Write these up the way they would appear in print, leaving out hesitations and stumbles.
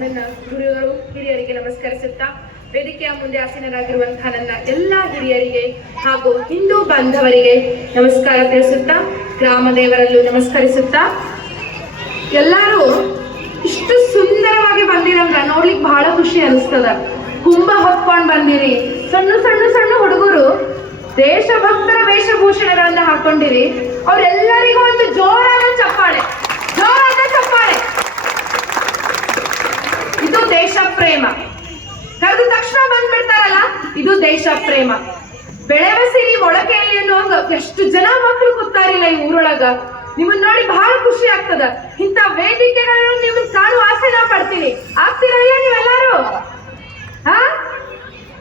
ನನ್ನ ಗುರುಗಳು ಹಿರಿಯರಿಗೆ ನಮಸ್ಕರಿಸುತ್ತಾ, ವೇದಿಕೆಯ ಮುಂದೆ ಆಸೀನರಾಗಿರುವಂತಹ ನನ್ನ ಎಲ್ಲ ಹಿರಿಯರಿಗೆ ಹಾಗೂ ಹಿಂದೂ ಬಾಂಧವರಿಗೆ ನಮಸ್ಕಾರ ತಿಳಿಸುತ್ತಾ, ಗ್ರಾಮ ದೇವರಲ್ಲೂ ನಮಸ್ಕರಿಸುತ್ತಾ, ಎಲ್ಲರೂ ಇಷ್ಟು ಸುಂದರವಾಗಿ ಬಂದಿರಂದ್ರ ನೋಡ್ಲಿಕ್ಕೆ ಬಹಳ ಖುಷಿ ಅನಿಸ್ತದ. ಕುಂಭ ಹೊತ್ಕೊಂಡ್ ಬಂದಿರಿ, ಸಣ್ಣ ಸಣ್ಣ ಸಣ್ಣ ಹುಡುಗರು ದೇಶಭಕ್ತರ ವೇಷಭೂಷಣಗಳನ್ನ ಹಾಕೊಂಡಿರಿ. ಅವರೆಲ್ಲರಿಗೂ ಒಂದು ಜೋರಾದ ಚಪ್ಪಾಳೆ, ಜೋರಾದ ಚಪ್ಪಾಳೆ. ಇದು ದೇಶ ಪ್ರೇಮ. ಕರೆದ ತಕ್ಷಣ ಬಂದ್ಬಿಡ್ತಾರಲ್ಲ, ಇದು ದೇಶ ಪ್ರೇಮ. ಬೆಳೆವ ಸಿರಿ ಮೊಳಕೆಯಲ್ಲಿ ಅನ್ನುವಂಗ ಎಷ್ಟು ಜನ ಮಕ್ಕಳು ಕೂತಾರಿಲ್ಲ ಈ ಊರೊಳಗ. ನಿಮ್ಮನ್ನ ನೋಡಿ ಬಹಳ ಖುಷಿ ಆಗ್ತದ. ಇಂಥ ವೇದಿಕೆಗಳನ್ನು ನಿಮ್ಮನ್ನ ಕಾಣುವ ಆಸೆ ನಾ ಪಡ್ತೀನಿ. ಆಗ್ತಿರಲ್ಲ ನೀವೆಲ್ಲರೂ?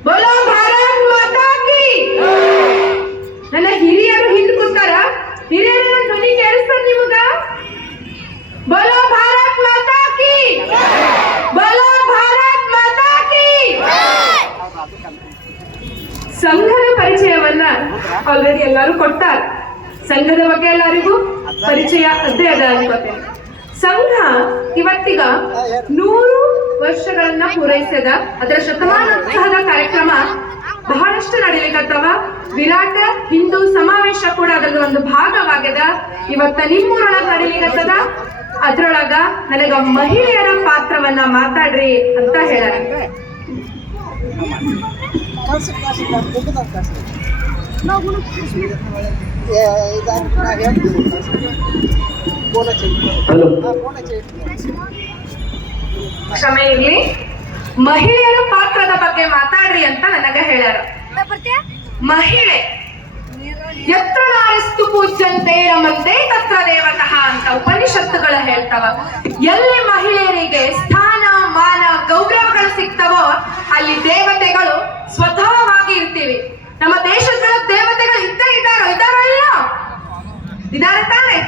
ಬೋಲೋ ಭಾರತ್ ಮಾತಾ ಕಿ. ನನ್ನ ಹಿರಿಯರು ಹಿಂದ್ ಕೂತಾರ, ಹಿರಿಯರ ಧ್ವನಿ ಕೇಳಿಸ್ತಾರ ನಿಮಗ? ಬೋಲೋ ಭಾರತ್ ಮಾತಾ ಕಿ, ಬೋಲೋ ಭಾರತ್ ಮಾತಾ ಕಿ. ಸಂಘದ ಪರಿಚಯವನ್ನ ಆಲ್ರೆಡಿ ಎಲ್ಲರೂ ಕೊಟ್ಟಾರ. ಸಂಘದ ಬಗ್ಗೆ ಎಲ್ಲರಿಗೂ ಪರಿಚಯ ಅದೇ ಅದ ಅನ್ಕೋತೇನೆ. ಸಂಘ ಇವತ್ತಿಗ 100 ವರ್ಷಗಳನ್ನ ಪೂರೈಸಿದ. ಅದರ ಶತಮಾನೋತ್ಸವದ ಕಾರ್ಯಕ್ರಮ ಬಹಳಷ್ಟು ನಡೀಲಿಕ್ಕತ್ತವ. ವಿರಾಟ ಹಿಂದೂ ಸಮಾವೇಶ ಕೂಡ ಅದರ ಒಂದು ಭಾಗವಾಗ್ಯದ. ಇವತ್ತ ನಿಮ್ಮೂರೊಳಗ ನಡೀಲಿಕ್ಕತ್ತದ. ಅದ್ರೊಳಗ ನನಗ ಮಹಿಳೆಯರ ಪಾತ್ರವನ್ನ ಮಾತಾಡ್ರಿ ಅಂತ ಹೇಳ. ಕ್ಷಮೆ ಇರ್ಲಿ, ಮಹಿಳೆಯರ ಪಾತ್ರದ ಬಗ್ಗೆ ಮಾತಾಡ್ರಿ ಅಂತ ನನಗ ಹೇಳ್ಯಾರ. ಮಹಿಳೆ ಯತ್ರ ನಾರಸ್ತು ಪೂಜ್ಯಂತೆ ರಮಂತೆ ತತ್ರ ದೇವತಃ ಅಂತ ಉಪನಿಷತ್ತುಗಳು ಹೇಳ್ತಾವ. ಎಲ್ಲಿ ಮಹಿಳೆಯರಿಗೆ ಸ್ಥಾನ ಮಾನ ಗೌರವಗಳು ಸಿಗ್ತವೋ ಅಲ್ಲಿ ದೇವತೆಗಳು ಸ್ವತಃವಾಗಿ ಇರ್ತೀವಿ. ನಮ್ಮ ದೇಶದ ದೇವತೆಗಳು ಇದ್ದಾರೋ ಇಲ್ಲ? ಇದಾರೆ ತಾನೆ?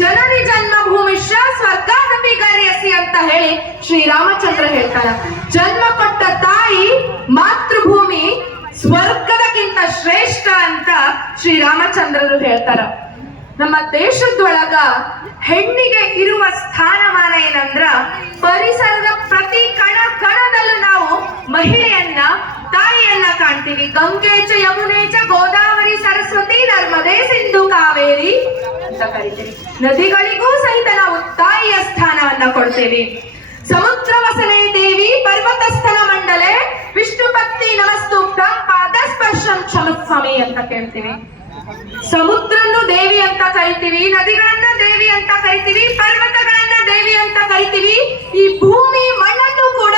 ಜನನಿ ಜನ್ಮಭೂಮಿಶ್ಚ ಸ್ವರ್ಗಾದಪಿ ಗರ್ಯಸಿ ಅಂತ ಹೇಳಿ ಶ್ರೀರಾಮಚಂದ್ರ ಹೇಳ್ತಾರ. ಜನ್ಮ ಕೊಟ್ಟ ತಾಯಿ ಮಾತೃಭೂಮಿ ಸ್ವರ್ಗದಕ್ಕಿಂತ ಶ್ರೇಷ್ಠ ಅಂತ ಶ್ರೀರಾಮಚಂದ್ರರು ಹೇಳ್ತಾರ. ನಮ್ಮ ದೇಶದೊಳಗ ಹೆಣ್ಣಿಗೆ ಇರುವ ಸ್ಥಾನಮಾನ ಏನಂದ್ರ, ಪರಿಸರದ ಪ್ರತಿ ಕಣ ಕಣದಲ್ಲೂ ನಾವು ಮಹಿಳೆಯನ್ನ, ತಾಯಿಯನ್ನ ಕಾಣ್ತೀವಿ. ಗಂಗೆಚ ಯಮುನೇಚ ಗೋದಾವರಿ ಸರಸ್ವತಿ ನರ್ಮದೆ ಸಿಂಧು ಕಾವೇರಿ ಅಂತ ಕರಿತೀವಿ. ನದಿಗಳಿಗೂ ಸಹಿತ ನಾವು ತಾಯಿಯ ಸ್ಥಾನವನ್ನ ಕೊಡ್ತೇವೆ. ಸಮುದ್ರ ವಸನೆ ದೇವಿ ಪರ್ವತಸ್ಥಲ ಮಂಡಲೆ ವಿಷ್ಣು ಪತ್ನಿ ನಮಸ್ತುಭ್ಯಂ ಪಾದ ಸ್ಪರ್ಶಂ ಕ್ಷಮಸ್ವಾಮಿ ಅಂತ ಕೇಳ್ತೀವಿ. ಸಮುದ್ರನ್ನು ದೇವಿ ಅಂತ ಕರಿತೀವಿ, ನದಿಗಳನ್ನ ದೇವಿ ಅಂತ ಕರಿತೀವಿ, ಪರ್ವತಗಳನ್ನ ದೇವಿ ಅಂತ ಕರಿತೀವಿ. ಈ ಭೂಮಿ ಮಣ್ಣನ್ನು ಕೂಡ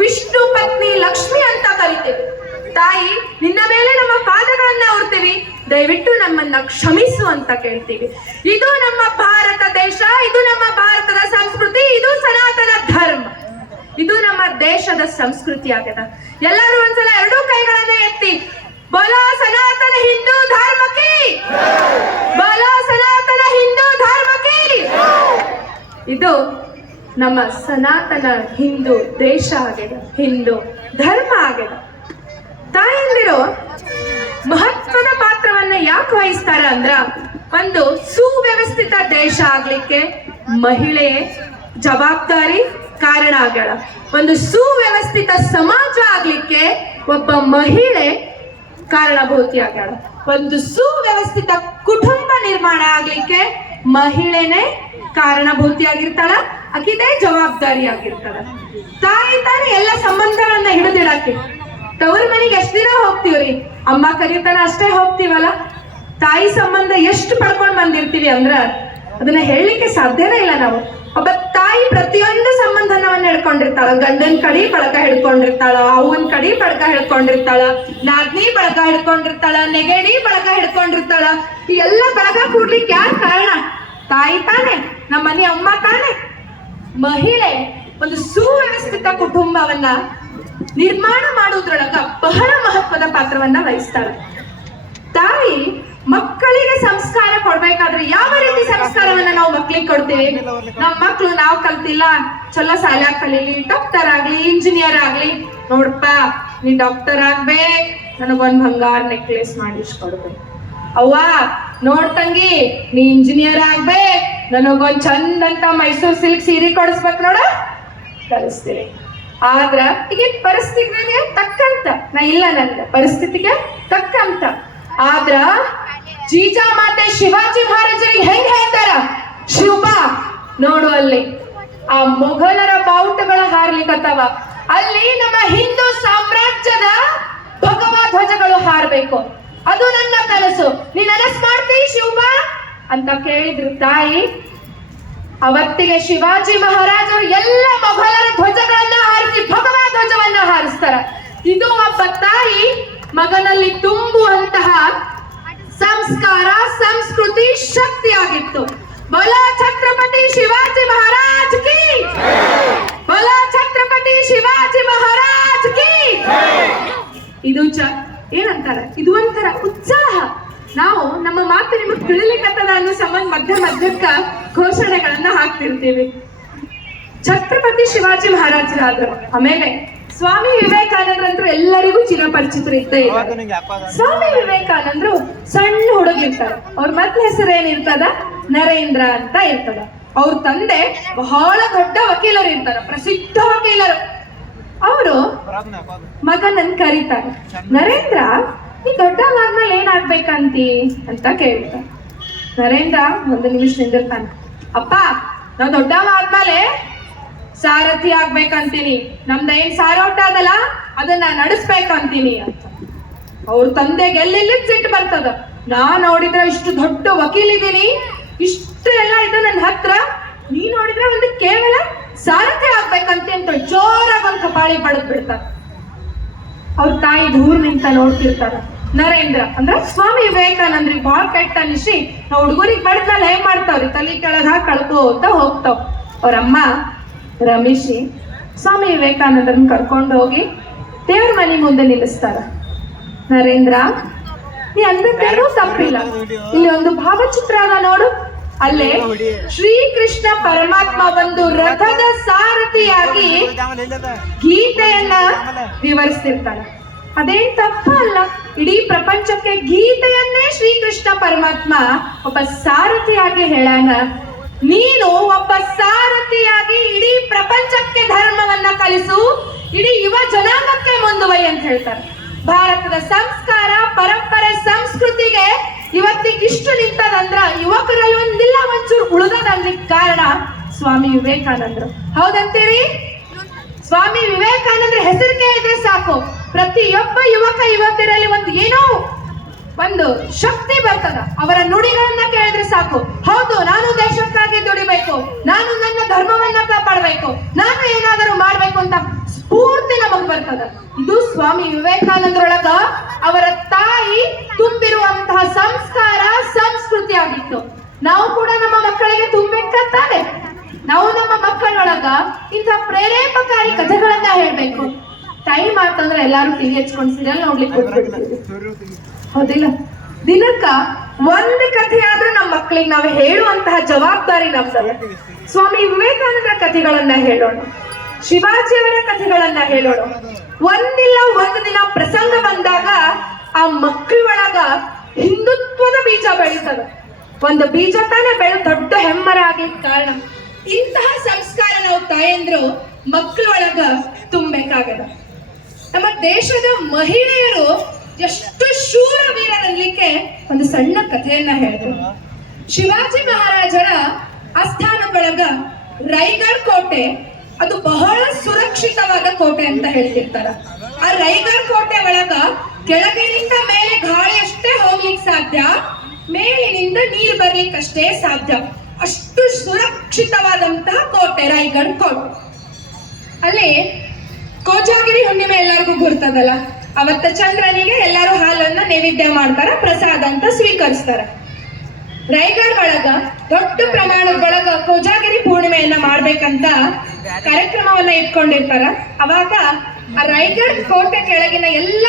ವಿಷ್ಣು ಪತ್ನಿ ಲಕ್ಷ್ಮಿ ಅಂತ ಕರಿತೀವಿ. ತಾಯಿ, ನಿನ್ನ ಮೇಲೆ ನಮ್ಮ ಪಾದಗಳನ್ನ ಹೊರ್ತೀವಿ, ದಯವಿಟ್ಟು ನಮ್ಮನ್ನ ಕ್ಷಮಿಸು ಅಂತ ಕೇಳ್ತೀವಿ. ಇದು ನಮ್ಮ ಭಾರತ ದೇಶ, ಇದು ನಮ್ಮ ಭಾರತದ ಸಂಸ್ಕೃತಿ, ಇದು ಸನಾತನ ಧರ್ಮ, ಇದು ನಮ್ಮ ದೇಶದ ಸಂಸ್ಕೃತಿ ಆಗದ. ಎಲ್ಲರೂ ಒಂದ್ಸಲ ಎರಡೂ ಕೈಗಳನ್ನೇ ಎತ್ತಿ ಬೋಲೋ ಸನಾತನ ಹಿಂದೂ ಧರ್ಮ ಕಿ, ಬೋಲೋ ಸನಾತನ ಹಿಂದೂ ಧರ್ಮ ಕಿ. ಇದು ನಮ್ಮ ಸನಾತನ ಹಿಂದೂ ದೇಶ ಆಗ್ಯದ, ಹಿಂದೂ ಧರ್ಮ ಆಗ್ಯದ. ತಾಯಂದಿರು ಮಹತ್ವದ ಪಾತ್ರವನ್ನ ಯಾಕೆ ವಹಿಸ್ತಾರ ಅಂದ್ರ, ಒಂದು ಸುವ್ಯವಸ್ಥಿತ ದೇಶ ಆಗ್ಲಿಕ್ಕೆ ಮಹಿಳೆ ಜವಾಬ್ದಾರಿ ಕಾರಣ ಆಗ್ಯಾಳ. ಒಂದು ಸುವ್ಯವಸ್ಥಿತ ಸಮಾಜ ಆಗ್ಲಿಕ್ಕೆ ಒಬ್ಬ ಮಹಿಳೆ ಕಾರಣಭೂತಿ ಆಗ್ಯಾಳ. ಒಂದು ಸುವ್ಯವಸ್ಥಿತ ಕುಟುಂಬ ನಿರ್ಮಾಣ ಆಗ್ಲಿಕ್ಕೆ ಮಹಿಳೆನೇ ಕಾರಣಭೂತಿ ಆಗಿರ್ತಾಳ, ಆಕಿದೇ ಜವಾಬ್ದಾರಿ ಆಗಿರ್ತಾಳ. ತಾಯಿ ತಾನೇ ಎಲ್ಲ ಸಂಬಂಧಗಳನ್ನ ಹಿಡಿದಿಡಕ್ಕೆ. ತವ್ರ ಮನೆಗೆ ಎಷ್ಟ್ ದಿನ ಹೋಗ್ತೀವ್ರಿ, ಅಮ್ಮ ಕರೀತಾನ ಅಷ್ಟೇ ಹೋಗ್ತೀವಲ್ಲ. ತಾಯಿ ಸಂಬಂಧ ಎಷ್ಟು ಪಡ್ಕೊಂಡ್ ಬಂದಿರ್ತೀವಿ ಅಂದ್ರ ಅದನ್ನ ಹೇಳಲಿಕ್ಕೆ ಸಾಧ್ಯನೇ ಇಲ್ಲ ನಾವು. ಒಬ್ಬ ತಾಯಿ ಪ್ರತಿಯೊಂದು ಸಂಬಂಧನವನ್ನ ಹಿಡ್ಕೊಂಡಿರ್ತಾಳ. ಗಂಡನ್ ಕಡಿ ಬಳಗ ಹಿಡ್ಕೊಂಡಿರ್ತಾಳ, ಅವನ್ ಕಡಿ ಬಳಗ ಹಿಡ್ಕೊಂಡಿರ್ತಾಳ, ನಾದ್ನಿ ಬಳಗ ಹಿಡ್ಕೊಂಡಿರ್ತಾಳ, ನೆಗಡಿ ಬಳಗ ಹಿಡ್ಕೊಂಡಿರ್ತಾಳ. ಈ ಎಲ್ಲ ಬಳಗ ಕೂಡ್ಲಿಕ್ಕೆ ಯಾರ್ ಕಾರಣ? ತಾಯಿ ತಾನೆ, ನಮ್ಮ ಮನೆ ಅಮ್ಮ ತಾನೆ. ಮಹಿಳೆ ಒಂದು ಸುವ್ಯವಸ್ಥಿತ ಕುಟುಂಬವನ್ನ ನಿರ್ಮಾಣ ಮಾಡುವುದ್ರೊಳಗ ಬಹಳ ಮಹತ್ವದ ಪಾತ್ರವನ್ನ ವಹಿಸ್ತಾಳೆ. ತಾಯಿ ಮಕ್ಕಳಿಗೆ ಸಂಸ್ಕಾರ ಕೊಡ್ಬೇಕಾದ್ರೆ ಯಾವ ರೀತಿ ಸಂಸ್ಕಾರವನ್ನ ನಾವು ಮಕ್ಳಿಗೆ ಕೊಡ್ತೀವಿ? ನಮ್ಮ ಮಕ್ಳು ನಾವು ಕಲ್ತಿಲ್ಲ, ಚಲೋ ಶಾಲೆ ಕಲೀಲಿ, ಡಾಕ್ಟರ್ ಆಗ್ಲಿ, ಇಂಜಿನಿಯರ್ ಆಗ್ಲಿ. ನೋಡ್ಪ, ನೀ ಡಾಕ್ಟರ್ ಆಗ್ಬೇಕ್, ನನಗೊಂದ್ ಬಂಗಾರ ನೆಕ್ಲೆಸ್ ಮಾಡಿಸ್ಕೊಡ್ಬೇಕು. ಅವ್ವ ನೋಡ್ತಂಗಿ, ನೀ ಇಂಜಿನಿಯರ್ ಆಗ್ಬೇಕ್, ನನಗೊಂದ್ ಚಂದ ಅಂತ ಮೈಸೂರ್ ಸಿಲ್ಕ್ ಸೀರೆ ಕೊಡಿಸ್ಬೇಕು ನೋಡ. ಕಲಿಸ್ತೀವಿ. ಆದ್ರ ಈಗ ಪರಿಸ್ಥಿತಿಗೆ ತಕ್ಕಂತ ನಾ ಇಲ್ಲ, ನನ್ನ ಪರಿಸ್ಥಿತಿಗೆ ತಕ್ಕಂತ ಆದ್ರ ಜೀಜಾಮಾತೆ ಶಿವಾಜಿ ಮಹಾರಾಜರಿಗೆ ಹೆಂಗ್ ಹೇಳ್ತಾರ, ಶಿವಬಾ ನೋಡು ಅಲ್ಲಿ ಆ ಮೊಘಲರ ಬಾವುಟಗಳ ಹಾರ್ಲಿಕ್ಕತ್ತವ, ಅಲ್ಲಿ ನಮ್ಮ ಹಿಂದೂ ಸಾಮ್ರಾಜ್ಯದ ಭಗವಾ ಧ್ವಜಗಳು ಹಾರಬೇಕು, ಅದು ನನ್ನ ಕನಸು, ನೀನ್ ನನಸ್ ಮಾಡ್ತೀ ಶಿವಬಾ ಅಂತ ಕೇಳಿದ್ರು ತಾಯಿ. ಅವತ್ತಿಗೆ ಶಿವಾಜಿ ಮಹಾರಾಜರು ಎಲ್ಲ ಮೊಘಲರ ಧ್ವಜಗಳನ್ನ ಹಾರಿಸಿ ಭಗವಾ ಧ್ವಜವನ್ನ ಹಾರಿಸ್ತಾರ. ಇದು ಒಬ್ಬ ತಾಯಿ ಮಗನಲ್ಲಿ ತುಂಬುವಂತಹ ಸಂಸ್ಕಾರ, ಸಂಸ್ಕೃತಿ, ಶಕ್ತಿ ಆಗಿತ್ತು. ಬೋಲಾ ಛತ್ರಪತಿ ಶಿವಾಜಿ ಮಹಾರಾಜ್ ಕಿ, ಬೋಲಾ ಛತ್ರಪತಿ ಶಿವಾಜಿ ಮಹಾರಾಜ್ ಕಿ. ಇದು ಏನಂತಾರ, ಇದು ಒಂಥರ ಉತ್ಸಾಹ. ನಾವು ನಮ್ಮ ಮಾತು ನಿಮಗೆ ತಿಳಿಲಿಕ್ಕತ್ತದ ಅನ್ನೋ ಸಂಬಂಧ ಮಧ್ಯಕ್ಕ ಘೋಷಣೆಗಳನ್ನ ಹಾಕ್ತಿರ್ತೀವಿ. ಛತ್ರಪತಿ ಶಿವಾಜಿ ಮಹಾರಾಜರಾದ್ರು. ಆಮೇಲೆ ಸ್ವಾಮಿ ವಿವೇಕಾನಂದರಂದ್ರು ಎಲ್ಲರಿಗೂ ಚಿರಪರಿಚಿತರು ಇದ್ದೇ ಇದ್ದಾರೆ. ಸ್ವಾಮಿ ವಿವೇಕಾನಂದರು ಸಣ್ಣ ಹುಡುಗಿರ್ತಾರ, ಅವ್ರ ಮೊದಲ ಹೆಸರು ಏನಿರ್ತದ, ನರೇಂದ್ರ ಅಂತ ಇರ್ತದ. ಅವ್ರ ತಂದೆ ಬಹಳ ದೊಡ್ಡ ವಕೀಲರು ಇರ್ತಾರ, ಪ್ರಸಿದ್ಧ ವಕೀಲರು. ಅವರು ಮಗನನ್ನ ಕರೀತಾರೆ, ನರೇಂದ್ರ ನೀ ದೊಡ್ಡವಾದ್ಮೇಲೆ ಏನಾಗ್ಬೇಕಂತಿ ಅಂತ ಕೇಳ್ತಾರೆ. ನರೇಂದ್ರ ಒಂದು ನಿಮಿಷ ನಿಂದಿರ್ತಾನೆ, ಅಪ್ಪ ನಾವ್ ದೊಡ್ಡವಾದ್ಮೇಲೆ ಸಾರಥಿ ಆಗ್ಬೇಕಂತೀನಿ, ನಮ್ದ ಏನ್ ಸಾರೋಟ ಅದಲ್ಲ ಅದನ್ನ ನಡೆಸ್ಬೇಕಂತೀನಿ ಅಂತ. ಅವ್ರ ತಂದೆಗೆ ಎಲ್ಲೆಲ್ಲಿ ಸಿಟ್ಟು ಬರ್ತದ, ನಾ ನೋಡಿದ್ರೆ ಇಷ್ಟು ದೊಡ್ಡ ವಕೀಲಿದ್ದೀನಿ, ಇಷ್ಟು ಎಲ್ಲ ಇದು ನನ್ನ ಹತ್ರ, ನೀ ನೋಡಿದ್ರೆ ಒಂದು ಕೇವಲ ಸಾರಥಿ ಆಗ್ಬೇಕಂತ ಅಂತ ಜೋರಾಗಿ ಒಂದು ಕಪಾಳಿ ಬಡದ್ ಬಿಡ್ತಾರ. ಅವ್ರ ತಾಯಿ ದೂರ ನಿಂತ ನೋಡ್ತಿರ್ತಾರ. ನರೇಂದ್ರ ಅಂದ್ರ ಸ್ವಾಮಿ ವಿವೇಕಾನಂದ್ರಿಗೆ ಬಾಳ ಕೆಟ್ಟ ಅನಿಸಿ ನಾವು ಹುಡುಗರಿಗೆ ಬಡದ್ಮೇಲೆ ಏನ್ ಮಾಡ್ತಾವ್ರಿ, ತಲೆ ಕೆಳಗ ಕಳ್ಕೋತ ಹೋಗ್ತಾವ್. ಅವ್ರಮ್ಮ ರಮೇಶಿ ಸ್ವಾಮಿ ವಿವೇಕಾನಂದರನ್ನ ಕರ್ಕೊಂಡು ಹೋಗಿ ದೇವ್ರ ಮನೆ ಮುಂದೆ ನಿಲ್ಲಿಸ್ತಾರ. ನರೇಂದ್ರ ನೀ ಅಂದದ್ದೇನೂ ತಪ್ಪಿಲ್ಲ, ಇಲ್ಲಿ ಒಂದು ಭಾವಚಿತ್ರ ಅದ ನೋಡು, ಅಲ್ಲೇ ಶ್ರೀಕೃಷ್ಣ ಪರಮಾತ್ಮ ಒಂದು ರಥದ ಸಾರಥಿಯಾಗಿ ಗೀತೆಯನ್ನ ವಿವರಿಸ್ತಿರ್ತಾನೆ. ಅದೇನ್ ತಪ್ಪ ಅಲ್ಲ, ಇಡೀ ಪ್ರಪಂಚಕ್ಕೆ ಗೀತೆಯನ್ನೇ ಶ್ರೀಕೃಷ್ಣ ಪರಮಾತ್ಮ ಒಬ್ಬ ಸಾರಥಿಯಾಗಿ ಹೇಳಾನ. ನೀನು ಒಬ್ಬ ಸಾರಥಿಯಾಗಿ ಇಡೀ ಪ್ರಪಂಚಕ್ಕೆ ಧರ್ಮವನ್ನ ಕಲಿಸು, ಇಡೀ ಯುವ ಜನಾಂಗಕ್ಕೆ ಮುಂದುವೈ ಅಂತ ಹೇಳ್ತಾರೆ. ಭಾರತದ ಸಂಸ್ಕಾರ, ಪರಂಪರೆ, ಸಂಸ್ಕೃತಿಗೆ ಇವತ್ತಿಗೆ ಇಷ್ಟು ನಿಂತದಂದ್ರ ಯುವಕರಲ್ಲಿ ಒಂದಿಲ್ಲ ಒಂಚೂರು ಉಳಿದದನ್ಲಿಕ್ಕೆ ಕಾರಣ ಸ್ವಾಮಿ ವಿವೇಕಾನಂದರು. ಹೌದಂತೀರಿ? ಸ್ವಾಮಿ ವಿವೇಕಾನಂದ್ರ ಹೆಸರಿಗೆ ಇದೆ ಸಾಕು, ಪ್ರತಿಯೊಬ್ಬ ಯುವಕ ಯುವತಿಯರಲ್ಲಿ ಒಂದು ಏನೋ ಒಂದು ಶಕ್ತಿ ಬರ್ತದ. ಅವರ ನುಡಿಗಳನ್ನ ಕೇಳಿದ್ರೆ ಸಾಕು, ಹೌದು ನಾನು ದೇಶಕ್ಕಾಗಿ ದುಡಿಬೇಕು, ನಾನು ನನ್ನ ಧರ್ಮವನ್ನ ಕಾಪಾಡಬೇಕು, ನಾನು ಏನಾದರೂ ಮಾಡ್ಬೇಕು ಅಂತ ಸ್ಫೂರ್ತಿ ನಮಗ್ ಬರ್ತದ. ಇದು ಸ್ವಾಮಿ ವಿವೇಕಾನಂದರೊಳಗ ಅವರ ತಾಯಿ ತುಂಬಿರುವಂತಹ ಸಂಸ್ಕಾರ, ಸಂಸ್ಕೃತಿ ಆಗಿತ್ತು. ನಾವು ಕೂಡ ನಮ್ಮ ಮಕ್ಕಳಿಗೆ ತುಂಬಬೇಕಾಗ್ತಾನೆ. ನಾವು ನಮ್ಮ ಮಕ್ಕಳೊಳಗ ಇಂಥ ಪ್ರೇರೇಪಕಾರಿ ಕಥೆಗಳನ್ನ ಹೇಳ್ಬೇಕು. ಟೈಮ್ ಆಗ್ತಂದ್ರೆ ಎಲ್ಲಾರು ಟಿವಿ ಹಚ್ಕೊಂಡು ಸೀರಿಯಲ್ ನೋಡ್ಲಿಕ್ಕೆ ಕೊಟ್ಬಿಡ್ತೀವಿ, ಹೌದಿಲ್ಲ? ದಿನಕ್ಕ ಒಂದು ಕಥೆ ಆದ್ರೂ ನಮ್ಮ ಮಕ್ಕಳಿಗೆ ನಾವು ಹೇಳುವಂತಹ ಜವಾಬ್ದಾರಿ ನಮ್ದಲ್ಲ. ಸ್ವಾಮಿ ವಿವೇಕಾನಂದರ ಕಥೆಗಳನ್ನ ಹೇಳೋಣ, ಶಿವಾಜಿಯವರ ಕಥೆಗಳನ್ನ ಹೇಳೋಣ. ಒಂದಿಲ್ಲ ಒಂದು ದಿನ ಪ್ರಸಂಗ ಬಂದಾಗ ಆ ಮಕ್ಕಳೊಳಗ ಹಿಂದುತ್ವದ ಬೀಜ ಬೆಳೀತದ. ಒಂದು ಬೀಜ ತಾನೇ ಬೆಳೆ ದೊಡ್ಡ ಹೆಮ್ಮರ ಆಗ್ಲಿಕ್ಕೆ ಕಾರಣ. ಇಂತಹ ಸಂಸ್ಕಾರ ನಾವು ತಾಯಂದ್ರು ಮಕ್ಕಳೊಳಗ ತುಂಬಬೇಕಾಗದ. ನಮ್ಮ ದೇಶದ ಮಹಿಳೆಯರು ಎಷ್ಟು ಶೂರ ವೀರರನ್ಲಿಕ್ಕೆ ಒಂದು ಸಣ್ಣ ಕಥೆಯನ್ನ ಹೇಳಿದ್ರು. ಶಿವಾಜಿ ಮಹಾರಾಜರ ಆಸ್ಥಾನದೊಳಗ ರಾಯಗಢ ಕೋಟೆ ಅದು ಬಹಳ ಸುರಕ್ಷಿತವಾದ ಕೋಟೆ ಅಂತ ಹೇಳ್ತಿರ್ತಾರ. ಆ ರಾಯಗಢ ಕೋಟೆ ಒಳಗ ಕೆಳಗಿನಿಂದ ಮೇಲೆ ಗಾಳಿ ಅಷ್ಟೇ ಹೋಗ್ಲಿಕ್ಕೆ ಸಾಧ್ಯ, ಮೇಲಿನಿಂದ ನೀರ್ ಬರ್ಲಿಕ್ಕಷ್ಟೇ ಸಾಧ್ಯ. ಅಷ್ಟು ಸುರಕ್ಷಿತವಾದಂತಹ ಕೋಟೆ ರಾಯಗಢ ಕೋಟೆ. ಅಲ್ಲಿ ಕೋಜಾಗಿರಿ ಹುಣ್ಣಿಮೆ ಎಲ್ಲರಿಗೂ ಗುರ್ತದಲ್ಲ, ಅವತ್ತ ಚಂದ್ರನಿಗೆ ಎಲ್ಲರೂ ಹಾಲನ್ನ ನೈವೇದ್ಯ ಮಾಡ್ತಾರ, ಪ್ರಸಾದ ಅಂತ ಸ್ವೀಕರಿಸ್ತಾರ. ರಾಯಗಢ ಒಳಗ ದೊಡ್ಡ ಪ್ರಮಾಣದೊಳಗ ಕೋಜಾಗಿರಿ ಪೂರ್ಣಿಮೆಯನ್ನ ಮಾಡ್ಬೇಕಂತ ಕಾರ್ಯಕ್ರಮವನ್ನ ಇಟ್ಕೊಂಡಿರ್ತಾರ. ಅವಾಗ ಆ ರಾಯಗಢ ಕೋಟೆ ಕೆಳಗಿನ ಎಲ್ಲ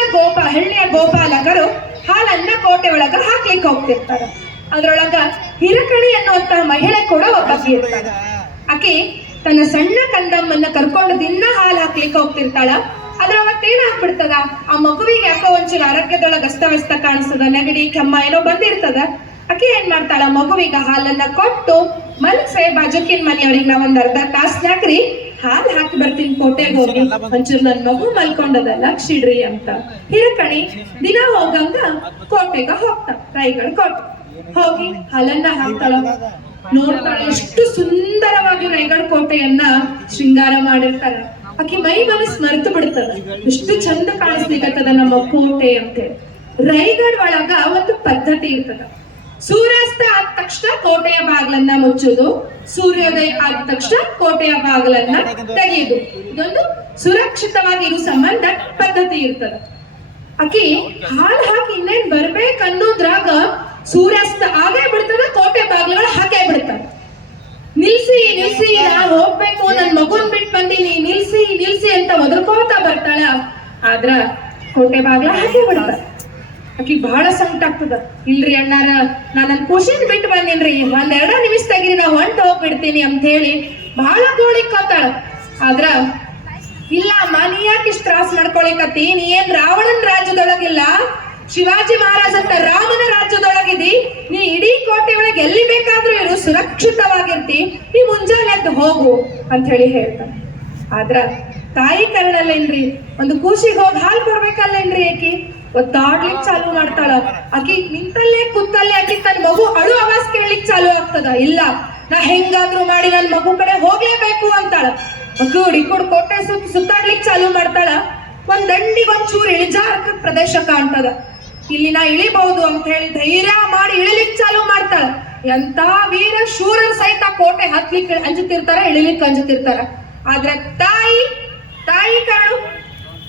ಹಳ್ಳಿಯ ಗೋಪಾಲಕರು ಹಾಲನ್ನ ಕೋಟೆ ಒಳಗ ಹಾಕ್ಲಿಕ್ಕೆ ಹೋಗ್ತಿರ್ತಾರ. ಅದ್ರೊಳಗ ಹಿರಕಣಿ ಅನ್ನುವಂತಹ ಮಹಿಳೆ ಕೂಡ ಒಬ್ಬಾಕಿ ಇರ್ತಾಳ. ಆಕೆ ತನ್ನ ಸಣ್ಣ ಕಂದಮ್ಮನ್ನ ಕರ್ಕೊಂಡು ದಿನ ಹಾಲು ಹಾಕ್ಲಿಕ್ಕೆ ಹೋಗ್ತಿರ್ತಾಳ. ಅದ್ರ ಅವತ್ತೇನಾಗ್ಬಿಡ್ತದ, ಆ ಮಗುವಿಗೆ ಯಾಕೋ ಒಂಚೂರು ಆರೋಗ್ಯದೊಳಗ ಅಸ್ತವ್ಯಸ್ತ ಕಾಣಿಸ್ತದ, ನೆಗಡಿ ಕೆಮ್ಮ ಏನೋ ಬಂದಿರ್ತದ. ಆಕೆ ಏನ್ ಮಾಡ್ತಾಳ, ಮಗುವಿಗೆ ಹಾಲನ್ನ ಕೊಟ್ಟು ಮಲ್ಸೆ ಬಾಜುಕಿನ ಮನೆಯವ್ರಿಗೆ ನಾವ್ ಒಂದ್ ಅರ್ಧ ತಾಸ್ನಾಕ್ರಿ ಹಾಲು ಹಾಲ್ ಹಾಕಿ ಬರ್ತೀನಿ ಕೋಟೆಗೆ ಹೋಗಿ, ಒಂಚೂರು ನನ್ ಮಗು ಮಲ್ಕೊಂಡದ ಲಕ್ಷ ಇಡ್ರಿ ಅಂತ. ಹಿರಕಣಿ ದಿನ ಹೋಗಂಗ ಕೋಟೆಗ ಹೋಗ್ತಾಳ, ರಾಯಗಢ ಕೋಟೆ ಹೋಗಿ ಹಾಲನ್ನ ಹಾಕ್ತಾಳ. ನೋಡ್ತಾಳೆ ಎಷ್ಟು ಸುಂದರವಾಗಿ ರಾಯಗಢ ಕೋಟೆಯನ್ನ ಶೃಂಗಾರ ಮಾಡಿರ್ತಾರ. ಆಕಿ ಮೈ ಮನಸ್ ಮರೆತು ಬಿಡ್ತದ, ಎಷ್ಟು ಚಂದ ಕಾಣಿಸ್ಲಿಕ್ಕತ್ತದ ನಮ್ಮ ಕೋಟೆ ಅಂತೇಳಿ. ರಾಯಗಢ ಒಳಗ ಒಂದು ಪದ್ಧತಿ ಇರ್ತದ, ಸೂರ್ಯಾಸ್ತ ಆದ ತಕ್ಷಣ ಕೋಟೆಯ ಬಾಗಿಲನ್ನ ಮುಚ್ಚೋದು, ಸೂರ್ಯೋದಯ ಆದ ತಕ್ಷಣ ಕೋಟೆಯ ಬಾಗಿಲನ್ನ ತೆಗೆಯುದು. ಇದೊಂದು ಸುರಕ್ಷಿತವಾಗಿರೋ ಸಂಬಂಧ ಪದ್ಧತಿ ಇರ್ತದ. ಆಕಿ ಹಾಲು ಹಾಕಿ ಇನ್ನೇನ್ ಬರ್ಬೇಕನ್ನೋದ್ರಾಗ ಸೂರ್ಯಾಸ್ತ ಆಗೇ ಬಿಡ್ತದ, ಕೋಟೆ ಬಾಗಿಲುಗಳು ಹಾಕೇ ಬಿಡ್ತಾರ. ನಿಲ್ಸಿ ನಿಲ್ಸಿ, ನಾ ಹೋಗ್ಬೇಕು, ನನ್ ಮಗುನ್ ಬಿಟ್ಟು ಬಂದೀನಿ, ನಿಲ್ಸಿ ನಿಲ್ಸಿ ಅಂತ ಒದರ್ಕೋತಾ ಬರ್ತಾಳ. ಆದ್ರ ಕೋಟೆ ಬಾಗಿಲ ಹಾಕೇ ಬಿಡ್ತಾರ. ಆಕಿ ಬಹಳ ಸಂಕಟ ಆಗ್ತದ. ಇಲ್ರಿ ಅಣ್ಣಾರ, ನಾನು ನನ್ ಖುಷಿನ್ ಬಿಟ್ಟು ಬಂದಿನ್ರಿ, ಒಂದೆರಡ ನಿಮಿಷ ತೆಗಿರಿ, ನಾ ಹೊಂಟ ಹೋಗ್ಬಿಡ್ತೀನಿ ಅಂತ ಹೇಳಿ ಬಹಳ ಗೋಳಿಕ್ಕೋತಾಳ. ಆದ್ರ ಇಲ್ಲ ಅಮ್ಮ, ನೀ ಯಾಕೆ ಇಷ್ಟ ತ್ರಾಸ ಮಾಡ್ಕೊಳಿಕತ್ತಿ? ನೀ ಏನ್ ರಾವಣನ ರಾಜ್ಯದೊಳಗಿಲ್ಲ, ಶಿವಾಜಿ ಮಹಾರಾಜ್ ಅಂತ ರಾಮನ ರಾಜ್ಯದೊಳಗಿದಿ. ನೀ ಇಡೀ ಕೋಟೆ ಒಳಗೆ ಎಲ್ಲಿ ಬೇಕಾದ್ರೂ ಇರು, ಸುರಕ್ಷಿತವಾಗಿರ್ತಿ, ನೀ ಮುಂಜಾನೆ ಎದ್ದು ಹೋಗು ಅಂತ ಹೇಳಿ ಹೇಳ್ತಾನೆ. ಆದ್ರ ತಾಯಿ ಕರ್ಣಲ್ಲೇನ್ರಿ, ಒಂದು ಕೂಸಿಗೆ ಹೋಗಿ ಹಾಲು ಕೊಡ್ಬೇಕಲ್ಲೇನ್ರಿ, ಆಕಿ ಒತ್ತಾಡ್ಲಿಕ್ ಚಾಲು ಮಾಡ್ತಾಳ. ಆಕಿ ನಿಂತಲ್ಲೇ ಕೂತಲ್ಲೇ ಆಕಿ ತನ್ನ ಮಗು ಅಳು ಆವಾಜ್ ಕೇಳಲಿಕ್ ಚಾಲು ಆಗ್ತದ. ಇಲ್ಲ, ನಾ ಹೆಂಗಾದ್ರೂ ಮಾಡಿ ನನ್ ಮಗು ಕಡೆ ಹೋಗ್ಲೇಬೇಕು ಅಂತಾಳ. ಮಗು ಹಿಡ್ಕೊಂಡು ಕೋಟೆ ಸುತ್ತಾಡ್ಲಿಕ್ ಚಾಲು ಮಾಡ್ತಾಳ. ಒಂದ್ ದಂಡಿಗೆ ಒಂಚೂರು ಇಳಿಜಾರ ಪ್ರದೇಶ ಕಾಣ್ತದ, ಇಲ್ಲಿ ನಾ ಇಳಿಬಹುದು ಅಂತ ಹೇಳಿ ಧೈರ್ಯ ಮಾಡಿ ಇಳಿಲಿಕ್ ಚಾಲು ಮಾಡ್ತಾಳ. ಎಂತ ವೀರ ಶೂರರ್ ಸಹಿತ ಕೋಟೆ ಹತ್ಲಿಕ್ಕೆ ಅಂಜುತ್ತಿರ್ತಾರ, ಇಳಿಲಿಕ್ಕೆ ಅಂಜುತ್ತಿರ್ತಾರ. ಆದ್ರೆ ತಾಯಿ ಕಾಣು,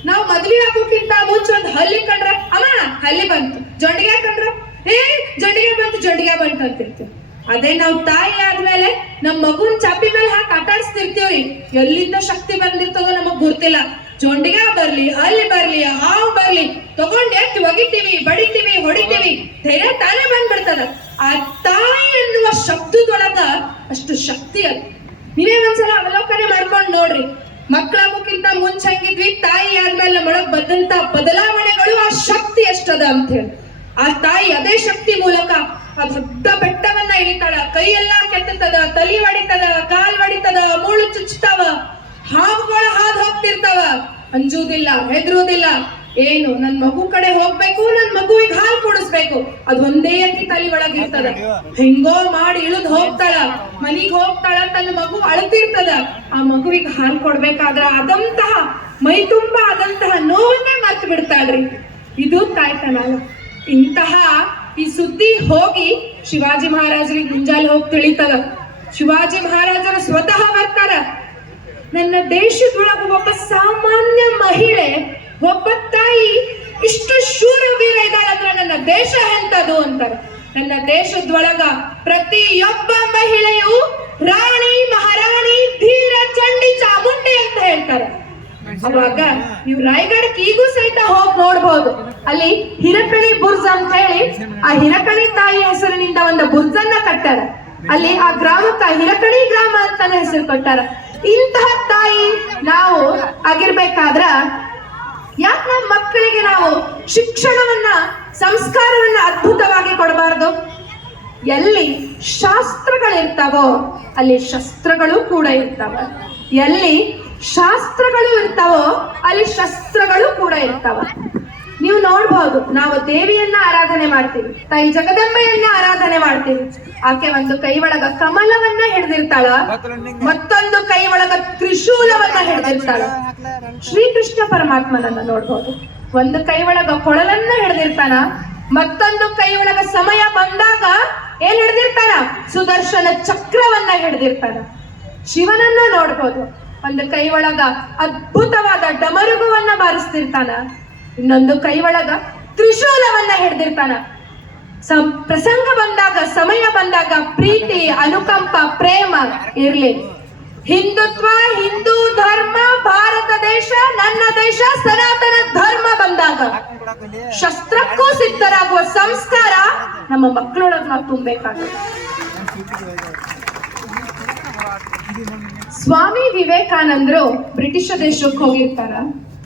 ನಾವು ಮದ್ವೆ ಆಗೋಕ್ಕಿಂತ ಮುಂಚೆ ಒಂದು ಹಲ್ಲಿ ಕಂಡ್ರ, ಅಮ್ಮ ಹಲ್ಲಿ ಬಂತು, ಜೊಂಡಿಗೆ ಕಂಡ್ರ, ಜೊಂಡಿಗೆ ಬಂತು ಅಂತಿರ್ತೀವಿ. ಅದೇ ನಾವು ತಾಯಿ ಆದ್ಮೇಲೆ ನಮ್ ಮಗುನ್ ಚಾಪಿ ಮೇಲೆ ಹಾಕಿ ಆಟ ಆಡಿಸ್ತಿರ್ತೀವ್ರಿ. ಎಲ್ಲಿಂದ ಶಕ್ತಿ ಬಂದಿರ್ತದೋ ನಮಗ್ ಗೊತ್ತಿಲ್ಲ. ಜೊಂಡಿಗೆ ಬರ್ಲಿ, ಹಲ್ಲಿ ಬರ್ಲಿ, ಹಾವು ಬರ್ಲಿ, ತಗೊಂಡ್ ಎತ್ತಿ ಒಗಿತೀವಿ, ಬಡಿತೀವಿ, ಹೊಡಿತೀವಿ, ಧೈರ್ಯ ತಾನೇ ಬಂದ್ಬಿಡ್ತದ. ಆ ತಾಯಿ ಎನ್ನುವ ಶಬ್ದದೊಳಗ ಅಷ್ಟು ಶಕ್ತಿ ಅದು. ನೀವೇ ಒಂದ್ಸಲ ಅವಲೋಕನೆ ಮಾಡ್ಕೊಂಡ್ ನೋಡ್ರಿ. ಮಕ್ಕಳಾಗೋಕ್ಕಿಂತ ಮುಂಚೆ ಹಂಗಿದ್ವಿ, ತಾಯಿ ಆದ್ಮೇಲೆ ನಮ್ಮೊಳಗ್ ಬಂದಂತ ಬದಲಾವಣೆಗಳು, ಆ ಶಕ್ತಿ ಎಷ್ಟದ ಅಂತ ಹೇಳಿ. ಆ ತಾಯಿ ಅದೇ ಶಕ್ತಿ ಮೂಲಕ ಆ ದೊಡ್ಡ ಬೆಟ್ಟವನ್ನ ಇಳಿತಾಳ. ಕೈಯೆಲ್ಲ ಕೆತ್ತದ, ತಲಿ ಹೊಡಿತದ, ಕಾಲ್ ಹೊಡಿತದ, ಮೂಳು ಚುಚ್ತಾವ, ಹಾವುಗಳು ಹಾದು ಹೋಗ್ತಿರ್ತಾವ. ಅಂಜುವುದಿಲ್ಲ, ಹೆದರುವುದಿಲ್ಲ. ಏನು, ನನ್ ಮಗು ಕಡೆ ಹೋಗ್ಬೇಕು, ನನ್ ಮಗುವಿಗೆ ಹಾಲು ಕುಡಿಸ್ಬೇಕು, ಅದು ಒಂದೇ ಅಕ್ಕಿ ತಲೆ ಒಳಗಿರ್ತದ. ಹೆಂಗೋ ಮಾಡಿ ಇಳಿದು ಹೋಗ್ತಾಳ, ಮನಿಗ್ ಹೋಗ್ತಾಳ, ತನ್ನ ಮಗು ಅಳ್ತಿರ್ತದ. ಆ ಮಗುವಿಗೆ ಹಾಲು ಕೊಡ್ಬೇಕಾದ್ರ ಆದಂತಹ ಮೈ ತುಂಬಾ ಆದಂತಹ ನೋವನ್ನೇ ಮರ್ತು ಬಿಡ್ತಾಳ್ರಿ. ಇದು ತಾಯ್ತನ. ಇಂತಹ ಈ ಸುದ್ದಿ ಹೋಗಿ ಶಿವಾಜಿ ಮಹಾರಾಜರಿಗೆ ಮುಂಜಾನೆ ಹೋಗಿ ತಿಳಿತದ. ಶಿವಾಜಿ ಮಹಾರಾಜರು ಸ್ವತಃ ಬರ್ತಾರ. ನನ್ನ ದೇಶದೊಳಗ ಒಬ್ಬ ಸಾಮಾನ್ಯ ಮಹಿಳೆ, ಒಬ್ಬ ತಾಯಿ ಇಷ್ಟು ಶೂರವೀರ ಇದ್ದಾಳಂದ್ರ ನನ್ನ ದೇಶ ಎಂತದು ಅಂತಾರ. ನನ್ನ ದೇಶದೊಳಗ ಪ್ರತಿಯೊಬ್ಬ ಮಹಿಳೆಯು ರಾಣಿ, ಮಹಾರಾಣಿ, ಧೀರ, ಚಂಡಿ, ಚಾಮುಂಡಿ ಅಂತ ಹೇಳ್ತಾರ. ಅವಾಗ ನೀವು ರಾಯಗಢಕ್ಕೆ ಈಗೂ ಸಹಿತ ಹೋಗಿ ನೋಡ್ಬೋದು. ಅಲ್ಲಿ ಹಿರಕಣಿ ಬುರ್ಜ್ ಅಂತ ಹೇಳಿ, ಆ ಹಿರಕಣಿ ತಾಯಿ ಹೆಸರಿನಿಂದ ಒಂದು ಬುರ್ಜನ್ನ ಕಟ್ಟಾರ. ಅಲ್ಲಿ ಆ ಗ್ರಾಮಕ್ಕ ಹಿರಕಣಿ ಗ್ರಾಮ ಅಂತಾನೆ ಹೆಸರು ಕೊಟ್ಟಾರ. ಇಂತಹ ತಾಯಿ ನಾವು ಆಗಿರ್ಬೇಕಾದ್ರ ಯಾಕೆ ನಮ್ಮ ಮಕ್ಕಳಿಗೆ ನಾವು ಶಿಕ್ಷಣವನ್ನ, ಸಂಸ್ಕಾರವನ್ನ ಅದ್ಭುತವಾಗಿ ಕೊಡಬಾರ್ದು? ಎಲ್ಲಿ ಶಾಸ್ತ್ರಗಳಿರ್ತಾವೋ ಅಲ್ಲಿ ಶಸ್ತ್ರಗಳು ಕೂಡ ಇರ್ತಾವ. ಎಲ್ಲಿ ಶಾಸ್ತ್ರಗಳು ಇರ್ತಾವೋ ಅಲ್ಲಿ ಶಸ್ತ್ರಗಳು ಕೂಡ ಇರ್ತಾವ. ನೀವು ನೋಡ್ಬಹುದು, ನಾವು ದೇವಿಯನ್ನ ಆರಾಧನೆ ಮಾಡ್ತೀವಿ, ತಾಯಿ ಜಗದಂಬೆಯನ್ನ ಆರಾಧನೆ ಮಾಡ್ತೀವಿ. ಆಕೆ ಒಂದು ಕೈ ಒಳಗ ಕಮಲವನ್ನ ಹಿಡ್ದಿರ್ತಾಳ, ಮತ್ತೊಂದು ಕೈ ಒಳಗ ತ್ರಿಶೂಲವನ್ನ ಹಿಡ್ದಿರ್ತಾಳ. ಶ್ರೀಕೃಷ್ಣ ಪರಮಾತ್ಮನನ್ನ ನೋಡ್ಬಹುದು, ಒಂದು ಕೈ ಒಳಗ ಕೊಳಲನ್ನ ಹಿಡ್ದಿರ್ತಾನ, ಮತ್ತೊಂದು ಕೈ ಒಳಗ ಸಮಯ ಬಂದಾಗ ಏನ್ ಹಿಡ್ದಿರ್ತಾನ? ಸುದರ್ಶನ ಚಕ್ರವನ್ನ ಹಿಡ್ದಿರ್ತಾನ. ಶಿವನನ್ನ ನೋಡ್ಬೋದು, ಒಂದು ಕೈ ಒಳಗ ಅದ್ಭುತವಾದ ಡಮರುಗವನ್ನ ಬಾರಿಸ್ತಿರ್ತಾನ, ಇನ್ನೊಂದು ಕೈ ಒಳಗ ತ್ರಿಶೂಲವನ್ನ ಹಿಡ್ದಿರ್ತಾನ. ಪ್ರಸಂಗ ಬಂದಾಗ, ಸಮಯ ಬಂದಾಗ ಪ್ರೀತಿ, ಅನುಕಂಪ, ಪ್ರೇಮ ಇರ್ಲಿ. ಹಿಂದುತ್ವ, ಹಿಂದೂ ಧರ್ಮ, ಭಾರತ ದೇಶ, ನನ್ನ ದೇಶ, ಸನಾತನ ಧರ್ಮ ಬಂದಾಗ ಶಸ್ತ್ರಕ್ಕೂ ಸಿದ್ಧರಾಗುವ ಸಂಸ್ಕಾರ ನಮ್ಮ ಮಕ್ಕಳೊಳಗೆ ನಾವು ತುಂಬಬೇಕಾಗುತ್ತೆ. ಸ್ವಾಮಿ ವಿವೇಕಾನಂದರು ಬ್ರಿಟಿಷ್ ದೇಶಕ್ಕೆ ಹೋಗಿರ್ತಾರ.